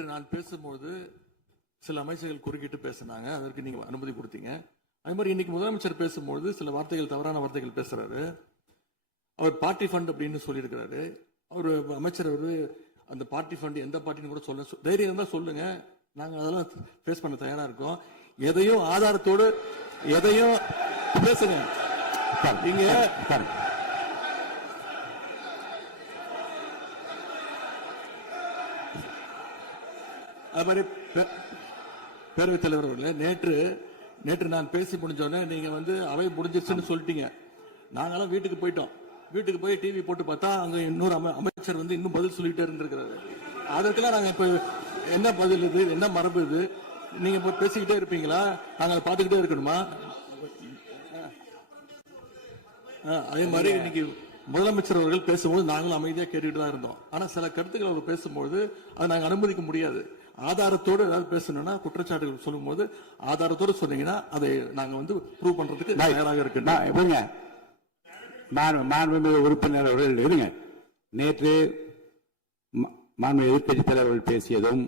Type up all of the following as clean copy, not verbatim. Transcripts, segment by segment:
நேற்று நான் பேசும்போது சில அமைச்சர்கள் குறுக்கிட்டு பேசினாங்க, அதற்கு நீங்க அனுமதி கொடுத்தீங்க. அதே மாதிரி இன்னைக்கு முதலமைச்சர் பேசும்போது சில வார்த்தைகள், தவறான வார்த்தைகள் பேசுறாரு. அவர் பார்ட்டி ஃபண்ட் அப்படின்னு சொல்லியிருக்கிறாரு. அவர் அமைச்சர் அந்த பார்ட்டி ஃபண்ட் எந்த பார்ட்டின்னு கூட சொல்ல தைரியம் இருந்தா சொல்லுங்க, நாங்க அதெல்லாம் ஃபேஸ் பண்ண தயாரா இருக்கோம். எதையும் ஆதாரத்தோடு எதையும் பேசுங்க. இங்க அது மாதிரி பேரவைத் தலைவர் அவர்களே, நேற்று நான் பேசி முடிஞ்சோடனே நீங்க அவை முடிஞ்சிருச்சுன்னு சொல்லிட்டீங்க. நாங்கெல்லாம் வீட்டுக்கு போயிட்டோம். வீட்டுக்கு போய் டிவி போட்டு பார்த்தா அங்க இன்னொரு அமைச்சர் இன்னும் பதில் சொல்லிட்டே இருந்திருக்கிறாரு. அதற்கெல்லாம் நாங்க இப்ப என்ன பதில் இது, என்ன மரபு இது? நீங்க இப்ப பேசிக்கிட்டே இருப்பீங்களா? நாங்க பாத்துக்கிட்டே இருக்கணுமா? அதே மாதிரி இன்னைக்கு முதலமைச்சர் அவர்கள் பேசும்போது நாங்களும் அமைதியா கேட்டுட்டு தான் இருந்தோம். ஆனா சில கருத்துக்கள் அவர் பேசும்போது அதை நாங்க அனுமதிக்க முடியாது. ஆதாரத்தோடு ஏதாவது பேசணும்னா, குற்றச்சாட்டுகள் சொல்லும் போது ஆதாரத்தோடு சொன்னீங்கன்னா அதை நாங்க ப்ரூவ் பண்றதுக்கு தயாராக இருக்கு. மாண்புமிகு உறுப்பினர் அவர்கள் இருங்க. நேற்று மாண்புமிகு எதிர்க்கட்சி தலைவர்கள் பேசியதும்,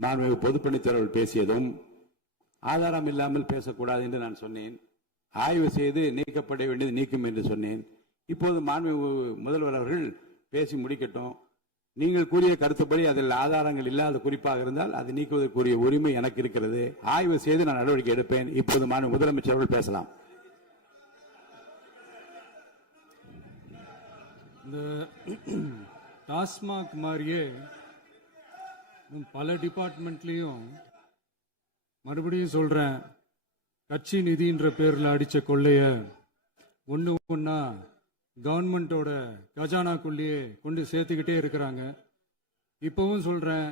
மாண்புமிகு பொதுப்பணித் தலைவர்கள் பேசியதும் ஆதாரம் இல்லாமல் பேசக்கூடாது என்று நான் சொன்னேன். ஆய்வு செய்து நீக்கப்பட வேண்டியது நீக்கும் என்று சொன்னேன். இப்போது மாண்புமிகு முதல்வர் அவர்கள் பேசி முடிக்கட்டும். நீங்கள் கூறிய கருத்துப்படி அதில் ஆதாரங்கள் இல்லாத குறிப்பாக இருந்தால் அதை நீக்குவதற்குரிய உரிமை எனக்கு இருக்கிறது. ஆய்வு செய்து நான் நடவடிக்கை எடுப்பேன். இப்போது மாண்புமிகு முதலமைச்சர் அவர்கள் பேசலாம். இந்த டாஸ்மாக் மாதிரியே பல டிபார்ட்மெண்ட்லயும், மறுபடியும் சொல்றேன், கட்சி நிதின்ற பேர்ல அடிச்ச கொள்ளைய ஒன்னா கவர்மெண்டோட கஜானாக்குள்ளேயே கொண்டு சேர்த்துக்கிட்டே இருக்கிறாங்க. இப்பவும் சொல்றேன்,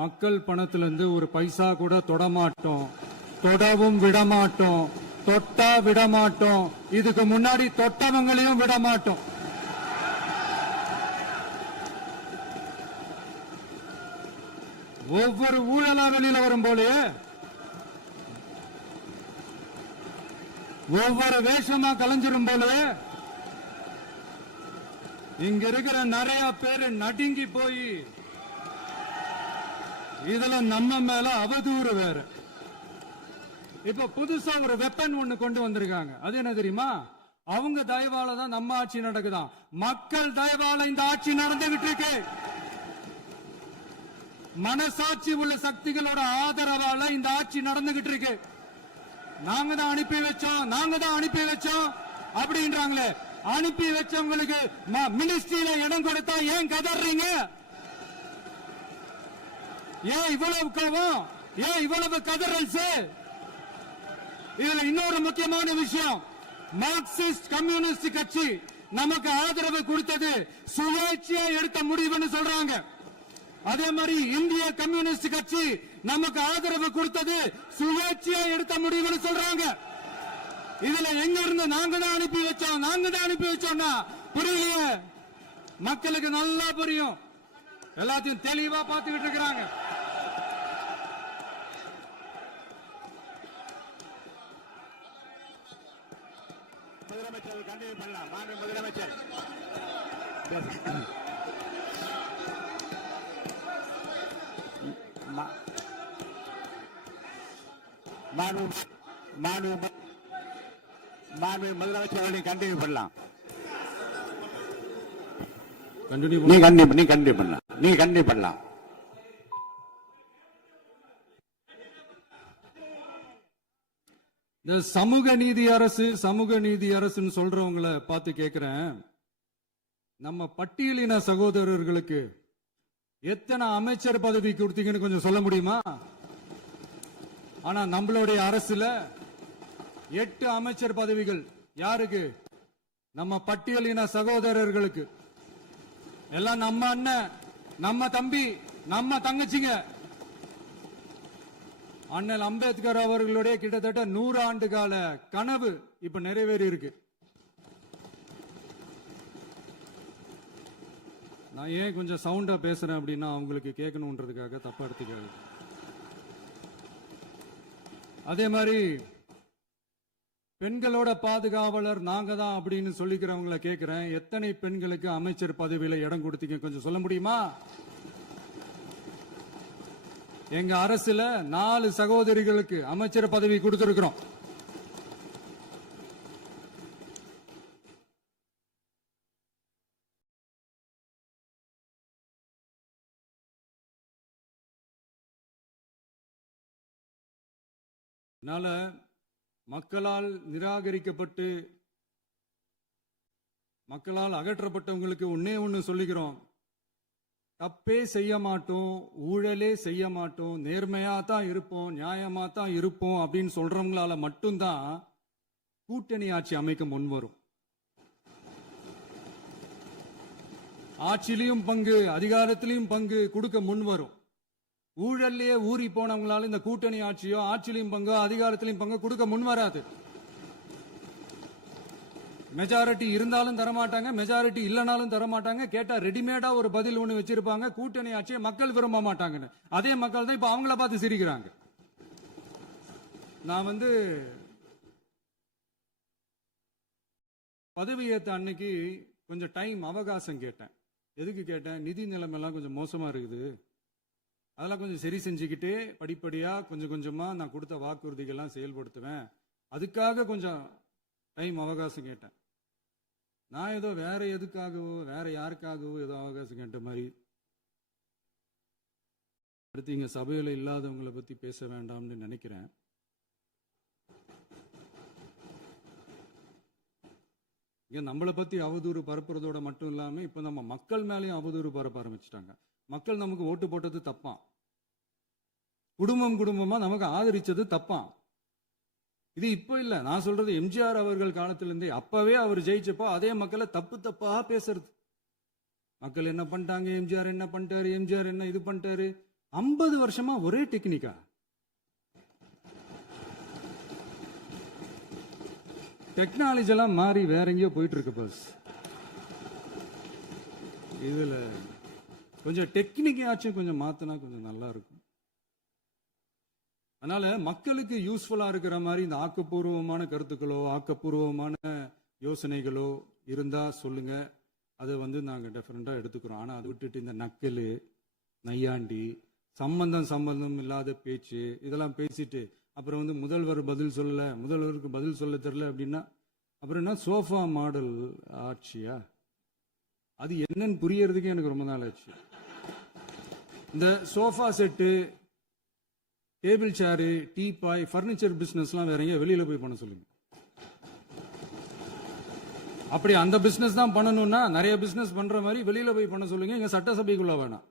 மக்கள் பணத்துல இருந்து ஒரு பைசா கூட தொடமாட்டோம், தொடவும் விடமாட்டோம், தொட்டா விடமாட்டோம், இதுக்கு முன்னாடி தொட்டவங்களையும் விடமாட்டோம். ஒவ்வொரு ஊழலா வெளியில வரும் போலயே, ஒவ்வொரு வேஷமா கலைஞ்சிரும் போலயே இங்க இருக்கிற நிறைய பேரு நடுங்கி போய் இதுல நம்ம மேல அவதூறு வேற. இப்ப புதுசா ஒரு வெப்பன் ஒண்ணு கொண்டு வந்திருக்காங்க. அது என்ன தெரியுமா? அவங்க தயவால தான் நம்ம ஆட்சி நடக்குதான். மக்கள் தயவால இந்த ஆட்சி நடந்துகிட்டு இருக்கு. மனசாட்சி உள்ள சக்திகளோட ஆதரவால இந்த ஆட்சி நடந்துகிட்டு இருக்கு. நாங்க தான் அனுப்பி வச்சோம் அப்படின்றாங்களே. அனுப்பி வச்சவங்களுக்கு மினிஸ்ட்ரியில இடம் கொடுத்தா ஏன் கதறீங்க? ஏன் இவ்வளவு கோவம்? ஏன் இவ்வளவு கதறல்? இதுல இன்னொரு முக்கியமான விஷயம், மார்க்சிஸ்ட் கம்யூனிஸ்ட் கட்சி நமக்கு ஆதரவு கொடுத்தது சுயேட்சையா எடுத்த முடிவுன்னு சொல்றாங்க. அதே மாதிரி இந்திய கம்யூனிஸ்ட் கட்சி நமக்கு ஆதரவு கொடுத்தது சுயேட்சையா எடுத்த முடிவுன்னு சொல்றாங்க. இதுல எங்க இருந்து நாங்க தான் அனுப்பி வச்சோம்னா புரியலையே. மக்களுக்கு நல்லா புரியும், எல்லாத்தையும் தெளிவா பார்த்துக்கிட்டு இருக்கிறாங்க. முதலமைச்சர் கண்டினியூ பண்ணலாம். மாண்பு முதலமைச்சர் முதலமைச்சர் கண்டினியூ பண்ணலாம். நீ கண்டினியூ பண்ணலாம். இந்த சமூக நீதி அரசுன்னு சொல்றவங்களை பார்த்து கேட்கிறேன், நம்ம பட்டியலின சகோதரர்களுக்கு எத்தனை அமைச்சர் பதவி கொடுத்தீங்கன்னு கொஞ்சம் சொல்ல முடியுமா? ஆனா நம்மளுடைய அரசுல 8 அமைச்சர் பதவிகள் யாருக்கு? நம்ம பட்டியலின சகோதரர்களுக்கு. எல்லாம் நம்ம அண்ணன், நம்ம தம்பி, நம்ம தங்கச்சிங்க. அண்ணல் அம்பேத்கர் அவர்களுடைய கிட்டத்தட்ட 100 ஆண்டு கால கனவு இப்ப நிறைவேறி இருக்கு. நான் ஏன் கொஞ்சம் சவுண்டா பேசுறேன் அப்படின்னா அவங்களுக்கு கேட்கணும்ன்றதுக்காக, தப்பா எடுத்துக்காது. அதே மாதிரி பெண்களோட பாதுகாவலர் நாங்க தான் அப்படின்னு சொல்லிக்கிறவங்களை கேட்கிறேன், எத்தனை பெண்களுக்கு அமைச்சர் பதவியில இடம் கொடுத்தீங்க கொஞ்சம் சொல்ல முடியுமா? எங்க அரசுல 4 சகோதரிகளுக்கு அமைச்சர் பதவி கொடுத்திருக்கிறோம். அதனால மக்களால் நிராகரிக்கப்பட்டு மக்களால் அகற்றப்பட்டவங்களுக்கு ஒன்னே ஒன்னு சொல்லிக்கிறோம், தப்பே செய்ய மாட்டோம், ஊழலே செய்ய மாட்டோம், நேர்மையா தான் இருப்போம், நியாயமா தான் இருப்போம் அப்படின்னு சொல்றவங்களால மட்டும்தான் கூட்டணி ஆட்சி அமைக்க முன்வரும். ஆட்சியிலையும் பங்கு, அதிகாரத்திலையும் பங்கு கொடுக்க முன்வரும். ஊழல்லையே ஊறி போனவங்களால இந்த கூட்டணி ஆட்சியோ, ஆட்சியிலையும் பங்கு, அதிகாரத்திலையும் பங்கு கொடுக்க முன்வராது. மெஜாரிட்டி இருந்தாலும் தரமாட்டாங்க, மெஜாரிட்டி இல்லைனாலும் தரமாட்டாங்க. கேட்டா ரெடிமேடா ஒரு பதில் ஒண்ணு வச்சிருப்பாங்க, கூட்டணி ஆட்சியை மக்கள் விரும்ப மாட்டாங்கன்னு. அதே மக்கள் தான் இப்ப அவங்கள பார்த்து சிரிக்கிறாங்க. நான் பதவி ஏத்த அன்னைக்கு கொஞ்சம் டைம் அவகாசம் கேட்டேன். எதுக்கு கேட்டேன்? நிதி நிலைமைலாம் கொஞ்சம் மோசமா இருக்குது, அதெல்லாம் கொஞ்சம் சரி செஞ்சுக்கிட்டே படிப்படியா கொஞ்சம் கொஞ்சமா நான் கொடுத்த வாக்குறுதிகள்லாம் செயல்படுத்துவேன், அதுக்காக கொஞ்சம் டைம் அவகாசம் கேட்டேன். நான் ஏதோ வேற எதுக்காகவோ வேற யாருக்காகவோ ஏதோ அவகாசம் கேட்ட மாதிரி. அடுத்து இங்க சபையில இல்லாதவங்களை பத்தி பேச வேண்டாம்னு நினைக்கிறேன். இங்க நம்மளை பத்தி அவதூறு பரப்புறதோட மட்டும் இல்லாம இப்ப நம்ம மக்கள் மேலேயும் அவதூறு பரப்ப ஆரம்பிச்சிட்டாங்க. மக்கள் நமக்கு ஓட்டு போட்டது தப்பான், குடும்பம் குடும்பமா நமக்கு ஆதரிச்சது தப்பான். இது இப்ப இல்ல, நான் சொல்றது எம்ஜிஆர் அவர்கள் காலத்திலிருந்தே. அப்பவே அவர் ஜெயிச்சப்போ அதே மக்களை தப்பு தப்பா பேசுறது. மக்கள் என்ன பண்ணிட்டாங்க, எம்ஜிஆர் என்ன பண்ணிட்டாரு, எம்ஜிஆர் என்ன இது பண்ணிட்டாரு. 50 வருஷமா ஒரே டெக்னிக்கா. டெக்னாலஜி எல்லாம் மாறி வேற எங்கேயோ போயிட்டு இருக்கு பஸ். இதுல கொஞ்சம் டெக்னிக்காச்சும் கொஞ்சம் மாத்தினா கொஞ்சம் நல்லா இருக்கும். அதனால மக்களுக்கு யூஸ்ஃபுல்லா இருக்கிற மாதிரி இந்த ஆக்கப்பூர்வமான கருத்துக்களோ ஆக்கப்பூர்வமான யோசனைகளோ இருந்தா சொல்லுங்க, அதை நாங்க டெஃபரெண்டா எடுத்துக்கிறோம். ஆனா அதை விட்டுட்டு இந்த நக்கலு, நையாண்டி, சம்பந்தம் இல்லாத பேச்சு இதெல்லாம் பேசிட்டு அப்புறம் முதல்வர் பதில் சொல்லல, முதல்வருக்கு பதில் சொல்ல தெரியல அப்படின்னா அப்புறம் என்ன சோஃபா மாடல் ஆட்சியா? அது என்னன்னு புரியறதுக்கு எனக்கு ரொம்ப நாள் ஆச்சு. இந்த sofa set, table chair, teapoy, furniture பிசினஸ்லாம் வேற எங்க வெளியில போய் பண்ண சொல்லுங்க. அப்படி அந்த பிசினஸ் தான் பண்ணணும்னா நிறைய பிசினஸ் பண்ற மாதிரி வெளியில போய் பண்ண சொல்லுங்க, இங்க சட்டசபைக்குள்ள வேணாம்.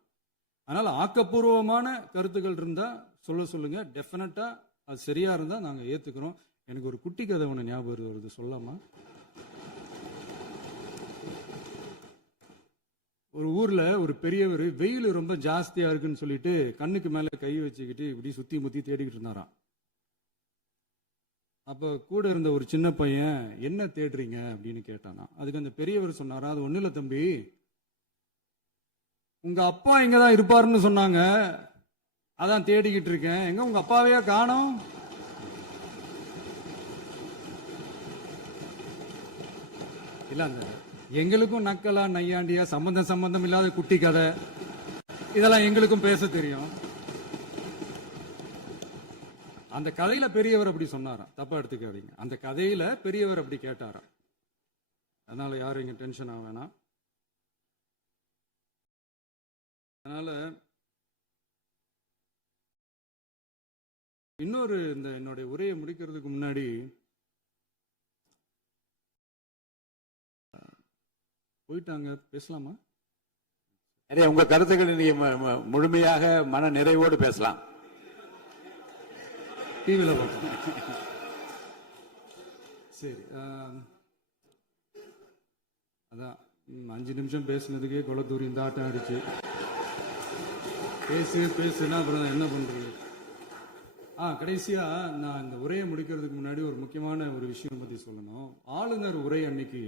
அதனால ஆக்கப்பூர்வமான கருத்துக்கள் இருந்தா சொல்லுங்க, டெஃபினட்டா அது சரியா இருந்தா நாங்க ஏத்துக்கிறோம். எனக்கு ஒரு குட்டி கதை ஒண்ணு ஞாபகம் வருது, சொல்லாமா? ஒரு ஊர்ல ஒரு பெரியவர் வெயில் ரொம்ப ஜாஸ்தியா இருக்குன்னு சொல்லிட்டு கண்ணுக்கு மேல கை வச்சுக்கிட்டு இப்படி சுத்தி முத்தி தேடிக்கிட்டு இருந்தாராம். அப்ப கூட இருந்த ஒரு சின்ன பையன் என்ன தேடுறீங்க அப்படின்னு கேட்டானா. அதுக்கு அந்த பெரியவர் சொன்னாரா, அது ஒண்ணு இல்ல தம்பி, உங்க அப்பா இங்கதான் இருப்பாருன்னு சொன்னாங்க, அதான் தேடிக்கிட்டு இருக்கேன். எங்க உங்க அப்பாவையா காணோம்? இல்ல அந்த எங்களுக்கும் நக்கலா நையாண்டியா சம்பந்தம் இல்லாத குட்டி கதை இதெல்லாம் எங்களுக்கும் பேச தெரியும். அந்த கதையில பெரியவர் அப்படி சொன்னாராம், தப்பா எடுத்துக்காதீங்க. அந்த கதையில பெரியவர் அப்படி கேட்டாராம். அதனால யாரும் இங்க டென்ஷன் ஆக வேணாம். அதனால இன்னொரு இந்த என்னுடைய உரையை முடிக்கிறதுக்கு முன்னாடி போயிட்டாங்க, பேசலாமா? நிறைய உங்க கருத்துக்களை நீங்க முழுமையாக மன நிறைவோடு பேசலாம். டிவியில் பார்ப்போம். சரி, அதான் 5 நிமிஷம் பேசுனதுக்கே கொளத்தூரி இந்த ஆட்டம் ஆயிடுச்சு. பேசுனா அப்புறம் என்ன பண்றது? கடைசியா நான் இந்த உரையை முடிக்கிறதுக்கு முன்னாடி ஒரு முக்கியமான ஒரு விஷயம் பத்தி சொல்லணும். ஆளுநர் உரை அன்னைக்கு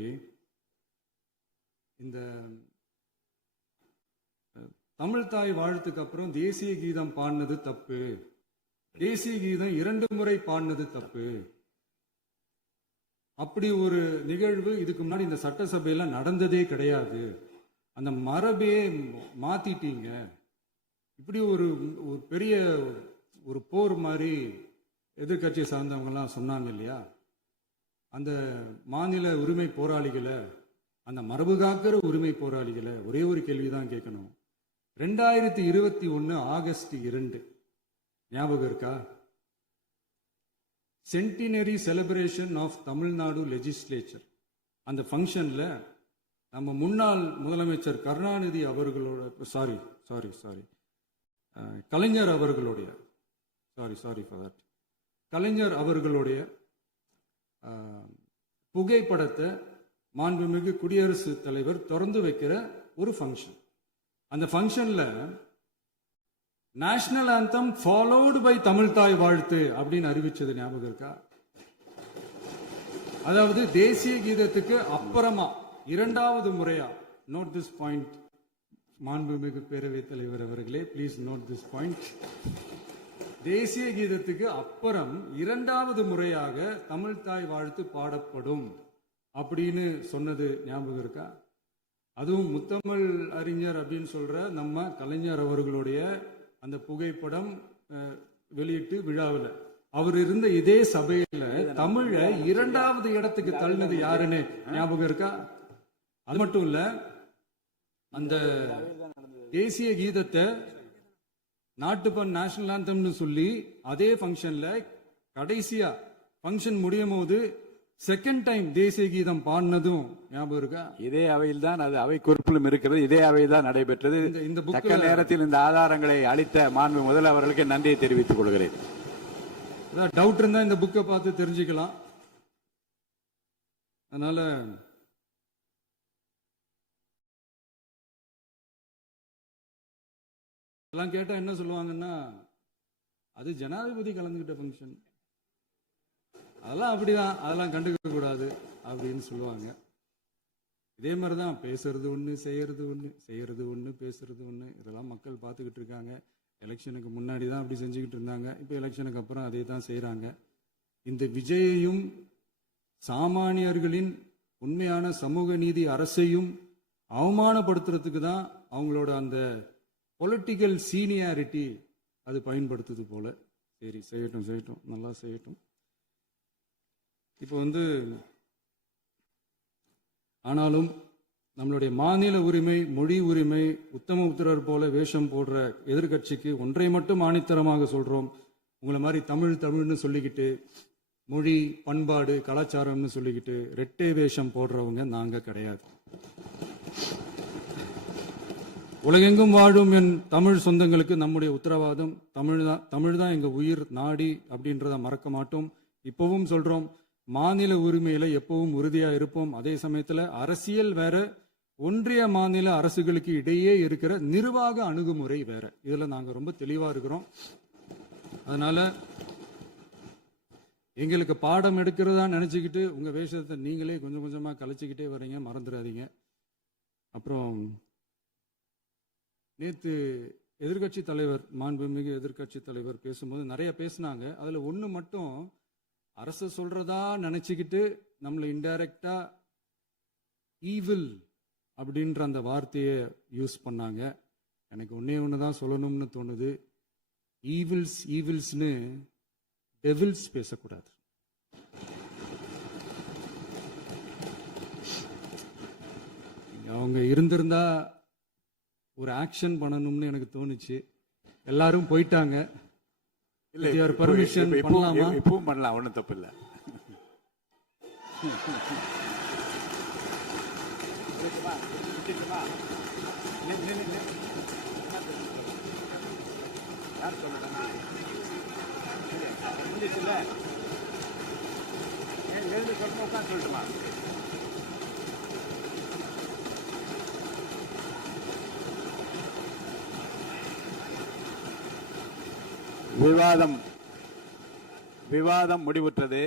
இந்த தமிழ் தாய் வாழ்த்துக்கு அப்புறம் தேசிய கீதம் பாடினது தப்பு, தேசிய கீதம் 2 முறை பாடினது தப்பு, அப்படி ஒரு நிகழ்வு இதுக்கு முன்னாடி இந்த சட்டசபையில நடந்ததே கிடையாது, அந்த மரபே மாத்திட்டீங்க, இப்படி ஒரு ஒரு பெரிய ஒரு போர் மாதிரி எதிர்க்கட்சியை சார்ந்தவங்கலாம் சொன்னாங்க இல்லையா, அந்த மாநில உரிமை போராளிகளை, அந்த மரபு காக்கிற உரிமை போராளிகளை ஒரே ஒரு கேள்விதான் கேட்கணும். 2021 ஆகஸ்ட் 2 ஞாபகம் இருக்கா? Centenary celebration of Tamil Nadu legislature. அந்த ஃபங்க்ஷன்ல நம்ம முன்னாள் முதலமைச்சர் கருணாநிதி அவர்களோட கலைஞர் அவர்களுடைய கலைஞர் அவர்களுடைய புகைப்படத்தை மாண்புமிகு குடியரசுத் தலைவர் திறந்து வைக்கிற ஒரு ஃபங்க்ஷன். அந்த ஃபங்க்ஷன்ல national anthem followed by Tamil Thai Vazhthu அப்படின்னு அறிவிச்சது ஞாபகம் இருக்கா? அதாவது தேசிய கீதத்துக்கு அப்புறமா இரண்டாவது முறையா, நோட் திஸ் பாயிண்ட் மாண்புமிகு பேரவைத் தலைவர் அவர்களே, ப்ளீஸ் நோட் திஸ் பாயிண்ட். தேசிய கீதத்துக்கு அப்புறம் இரண்டாவது முறையாக தமிழ் தாய் வாழ்த்து பாடப்படும் அப்படின்னு சொன்னது ஞாபகம் இருக்கா? அதுவும் முத்தமிழ் அறிஞர் அப்படின்னு சொல்ற நம்ம கலைஞர் அவர்களுடைய அந்த புகைப்படம் வெளியிட்டு விழாவில் அவர் இருந்த இதே சபையில தமிழ இரண்டாவது இடத்துக்கு தள்ளினது யாருன்னு ஞாபகம் இருக்கா? அது மட்டும் இல்ல, அந்த தேசிய கீதத்தை நாட்டுப்பண் நேஷனல் ஆந்தம்னு சொல்லி அதே ஃபங்க்ஷன்ல கடைசியா ஃபங்க்ஷன் முடியும் போது செகண்ட் டைம் தேசிய கீதம் பாடினதும் ஞாபகம் இருக்கா? இதே அவையில் தான், அது அவை குறிப்பிலும் இருக்கிறது, இதே அவையில் தான் நடைபெற்றது. இந்த தக்க நேரத்தில் இந்த ஆதாரங்களை அளித்த மாண்பு முதல்வர்களுக்கு நன்றியை தெரிவித்துக் கொள்கிறேன். டவுட் இருந்தா இந்த புக்கை பார்த்து தெரிஞ்சுக்கலாம். அதனால எல்லாம் கேட்டா என்ன சொல்லுவாங்கன்னா, அது ஜனாதிபதி கலந்துகிட்ட ஃபங்க்ஷன், அதெல்லாம் அப்படிதான், அதெல்லாம் கண்டுக்க கூடாது அப்படின்னு சொல்லுவாங்க. இதே மாதிரிதான் பேசுறது ஒண்ணு, செய்யறது ஒண்ணு, பேசுறது ஒண்ணு. இதெல்லாம் மக்கள் பார்த்துக்கிட்டு இருக்காங்க. எலெக்ஷனுக்கு முன்னாடி தான் அப்படி செஞ்சுக்கிட்டு இருந்தாங்க. இப்போ எலெக்ஷனுக்கு அப்புறம் அதே தான் செய்யறாங்க. இந்த விஜயையும் சாமானியர்களின் உண்மையான சமூக நீதி அரசையும் அவமானப்படுத்துறதுக்கு தான் அவங்களோட அந்த பொலிட்டிக்கல் சீனியாரிட்டி அது பயன்படுத்துது போல. சரி, செய்யட்டும், நல்லா செய்யட்டும். இப்போ ஆனாலும் நம்மளுடைய மாநில உரிமை, மொழி உரிமை, உத்தம உத்தரர் போல வேஷம் போடுற எதிர்கட்சிக்கு ஒன்றை மட்டும் ஆணித்தரமாக சொல்றோம். உங்களை மாதிரி தமிழ்னு சொல்லிக்கிட்டு, மொழி, பண்பாடு, கலாச்சாரம்னு சொல்லிக்கிட்டு ரெட்டை வேஷம் போடுறவங்க நாங்க கிடையாது. உலகெங்கும் வாழும் என் தமிழ் சொந்தங்களுக்கு நம்முடைய உத்தரவாதம் தமிழ் தான் எங்க உயிர் நாடி அப்படின்றத மறக்க மாட்டோம். இப்பவும் சொல்றோம், மாநில உரிமையில எப்பவும் உறுதியா இருப்போம். அதே சமயத்துல அரசியல் வேற, ஒன்றிய மாநில அரசுகளுக்கு இடையே இருக்கிற நிர்வாக அணுகுமுறை வேற. இதுல நாங்க ரொம்ப தெளிவா இருக்கிறோம். அதனால எங்களுக்கு பாடம் எடுக்கிறதா நினைச்சுக்கிட்டு உங்க வேஷத்தை நீங்களே கொஞ்சம் கொஞ்சமா கலைச்சிக்கிட்டே வர்றீங்க, மறந்துடாதீங்க. அப்புறம் நேத்து எதிர்கட்சி தலைவர், மாண்புமிகு எதிர்கட்சி தலைவர் பேசும்போது நிறைய பேசினாங்க. அதுல ஒண்ணு மட்டும் அரசு சொல்றதா நினைச்சுக்கிட்டு நம்மளை இன்டைரக்டா ஈவில் அப்படின்ற அந்த வார்த்தையை யூஸ் பண்ணாங்க. எனக்கு ஒண்ணுதான் சொல்லணும்னு தோணுது. ஈவில்ஸ்னு டெவில்ஸ் பேசக்கூடாது. அவங்க இருந்திருந்தா ஒரு ஆக்ஷன் பண்ணணும்னு எனக்கு தோணுச்சு. எல்லாரும் போயிட்டாங்க. பர்மிஷன் பண்ணலாமா? இப்பவும் பண்ணலாம், ஒன்றும் தப்பு இல்லை. சொல்லட்டுமா? விவாதம் முடிவுற்றது.